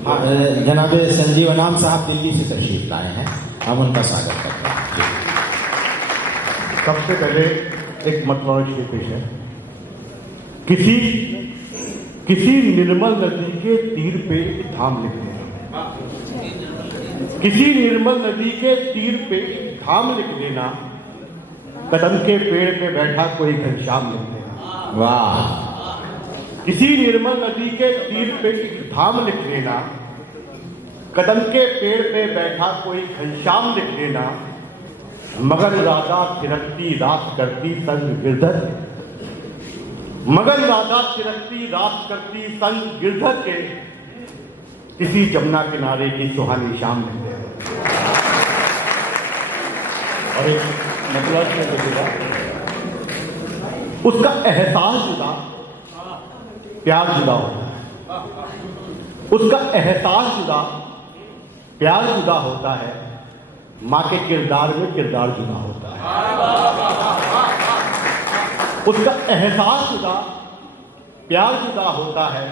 जनाब संजीव अनाम साहब दिल्ली से तशरीफ लाए हैं, हम उनका स्वागत करते हैं। सबसे पहले एक मतवाला शेर पेश है। किसी निर्मल नदी के तीर पे धाम लिख देना, किसी निर्मल नदी के तीर पे धाम लिख देना, कदम के पेड़ पे बैठा कोई घनश्याम लिख देना। वाह। किसी निर्मल नदी के तीर पे धाम लिख देना, कदम के पेड़ पे बैठा कोई घनश्याम लिख देना, मगर राधा थिरकती रात करती संग गिरधर, मगर राधा थिरकती रात करती संग गिरधर के, किसी जमुना किनारे की सुहानी शाम लिख देना। और एक मतलब क्या लिखेगा, उसका एहसास जुदा, प्यार जुदा होता है। उसका एहसास जुदा, प्यार जुदा होता है, माँ के किरदार में किरदार जुदा होता है। उसका एहसास जुदा, प्यार जुदा होता है,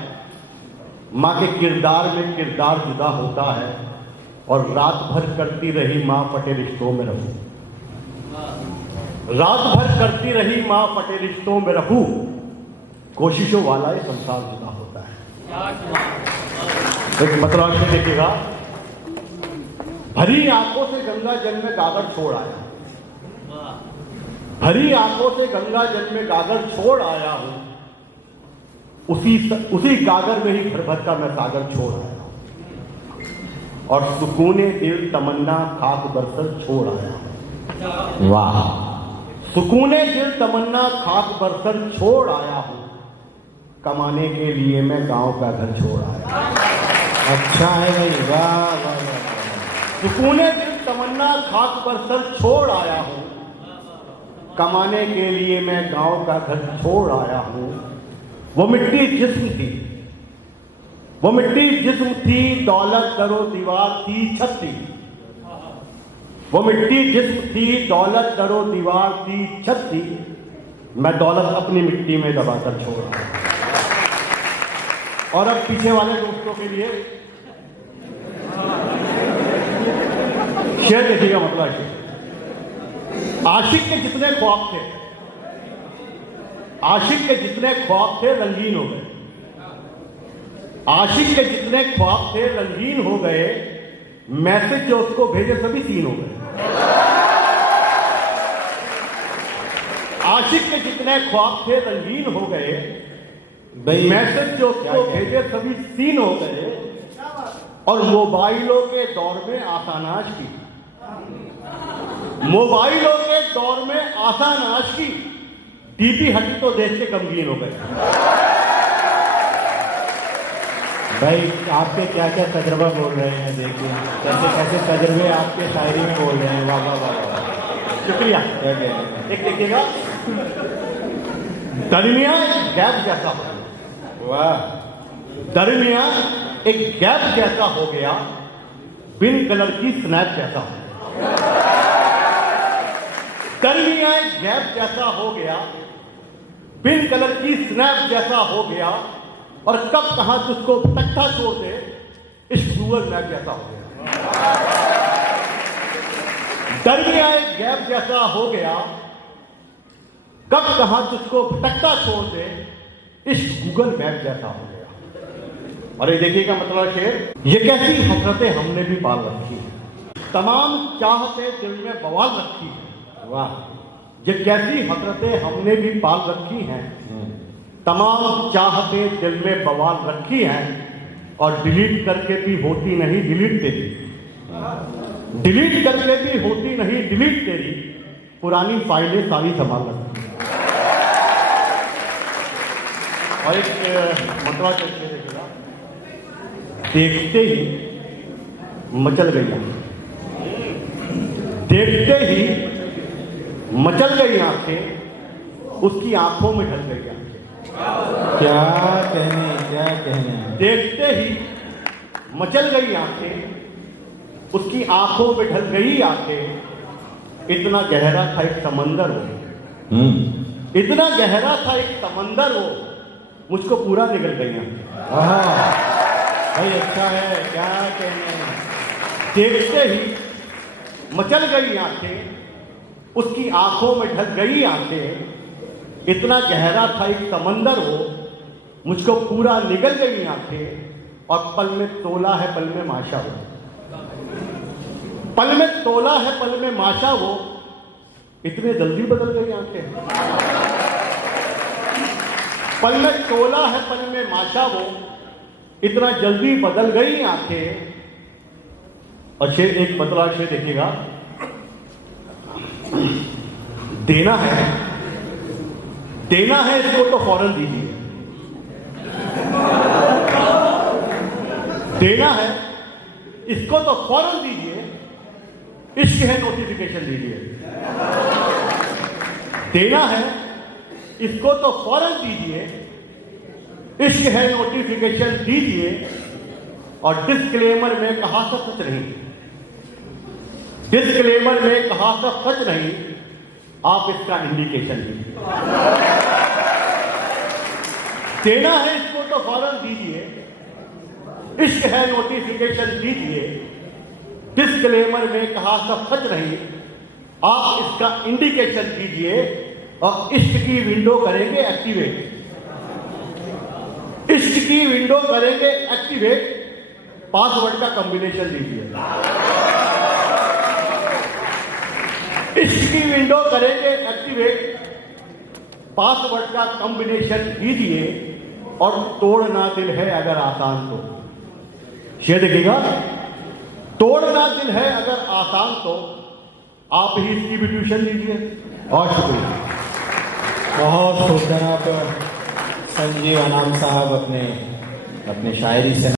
माँ के किरदार में किरदार जुदा होता है। और रात भर करती रही माँ फटे रिश्तों में रहूं, रात भर करती रही माँ फटे रिश्तों में रहूं, कोशिशों वाला ये संसार जुदा होता है। एक मतलब से देखिएगा, भरी आंखों से गंगा जल में गागर छोड़ आया, भरी आंखों से गंगा जल में गागर छोड़ आया हूं, उसी गागर में ही भर भर का मैं सागर छोड़ आया हूं, और सुकूने दिल तमन्ना खाक बरसर छोड़ आया हूं। वाह। सुकूने दिल तमन्ना खाक बरसर छोड़ आया हूं, कमाने के लिए मैं गांव का घर छोड़ आया। अच्छा है भाई, वाह वाह वाह। सुकूने दिल तमन्ना खाक बरसर छोड़ आया हूं, कमाने के लिए मैं गांव का घर छोड़ आया हूं। वो मिट्टी जिस्म थी, वो मिट्टी जिस्म थी, दौलत दरो दीवार थी, छत थी। वो मिट्टी जिस्म थी, दौलत दरो दीवार थी, छत थी। मैं दौलत अपनी मिट्टी में दबाकर छोड़ रहा हूं। और अब पीछे वाले दोस्तों के लिए शेर देखिएगा, मतलब शेर। आशिक के जितने ख्वाब थे, आशिक के जितने ख्वाब थे रंगीन हो गए, आशिक के जितने ख्वाब थे रंगीन हो गए, मैसेज जो उसको भेजे सभी सीन हो गए। आशिक के जितने ख्वाब थे रंगीन हो गए, मैसेज जो उसको भेजे सभी सीन हो गए। और मोबाइलों के दौर में आसानाश की, मोबाइलों के दौर में आसानाश की, डीपी हटी तो देख के गमगीन हो गए। भाई आपके क्या क्या तजर्बा बोल रहे हैं, देखिए कैसे कैसे तजर्बे आपके शायरी में बोल रहे हैं। वाह वाह वाह, शुक्रिया। एक देखिएगा, दरमिया एक गैप जैसा हो, वाह। दरमिया एक गैप जैसा हो गया, बिन कलर की स्नैप जैसा हो गया। दरमिया एक गैप जैसा हो गया, बिन कलर की स्नैप जैसा हो गया। और कब कहां तुझको तख्ता छोड़ दे, इस गूगल मैप जैसा हो गया। दरमिया एक गैप जैसा हो गया, कब कहां तुझको भटकता छोड़ दे, इस गूगल मैप जैसा हो गया। और ये देखिएगा मतलब शेर, ये कैसी हसरतें हमने भी पाल रखी है, तमाम चाहते दिल में बवाल रखी है। वाह। ये कैसी हसरतें हमने भी पाल रखी हैं, तमाम चाहते दिल में बवाल रखी हैं। और डिलीट करके भी होती नहीं डिलीट तेरी, डिलीट करके भी होती नहीं डिलीट तेरी, पुरानी फाइलें सारी संभाल रखी हैं। और एक मतलब देखिएगा, देखते ही मचल गई आंखें, देखते ही मचल गई आंखें, उसकी आंखों में ढल गई आंखें। क्या कहने, क्या कहने। देखते ही मचल गई आंखें, उसकी आंखों में ढल गई आंखें। इतना गहरा था एक समंदर हो, इतना गहरा था एक समंदर हो, मुझको पूरा निगल गई आंखें। भाई अच्छा है, क्या कहने हैं। देखते ही मचल गई आंखें, उसकी आंखों में ढल गई आंखें। इतना गहरा था एक समंदर वो, मुझको पूरा निगल गई आंखें। और पल में तोला है पल में माशा वो, पल में तोला है पल में माशा वो, इतने जल्दी बदल गई आंखें। पल में तोला है पल में माशा वो, इतना जल्दी बदल गई आंखें। और शेर एक बतला शेर देखिएगा। देना है इसको तो फौरन दीजिए, देना है इसको तो फौरन दीजिए, इश्क है नोटिफिकेशन दीजिए। देना है इसको तो फौरन दीजिए, इश्क है नोटिफिकेशन दीजिए। और डिस्क्लेमर में कहा था सच नहीं, डिस्क्लेमर में कहा था सच नहीं, आप इसका इंडिकेशन दीजिए। देना है इसको तो फौरन दीजिए, इश्क है नोटिफिकेशन दीजिए। डिस्क्लेमर में कहा था सच नहीं, आप इसका इंडिकेशन दीजिए। और इश्क की विंडो करेंगे एक्टिवेट, इश्क की विंडो करेंगे एक्टिवेट। पासवर्ड का कॉम्बिनेशन दीजिए, इश्क की विंडो करेंगे एक्टिवेट। पासवर्ड का कॉम्बिनेशन दीजिए। और तोड़ना दिल है अगर आसान तो, शेर देखिएगा। तोड़ना दिल है अगर आसान तो आप ही इसकी भी ट्यूशन दीजिए। और शुक्रिया। बहुत खूब जनाब संजीव अनाम साहब अपने शायरी से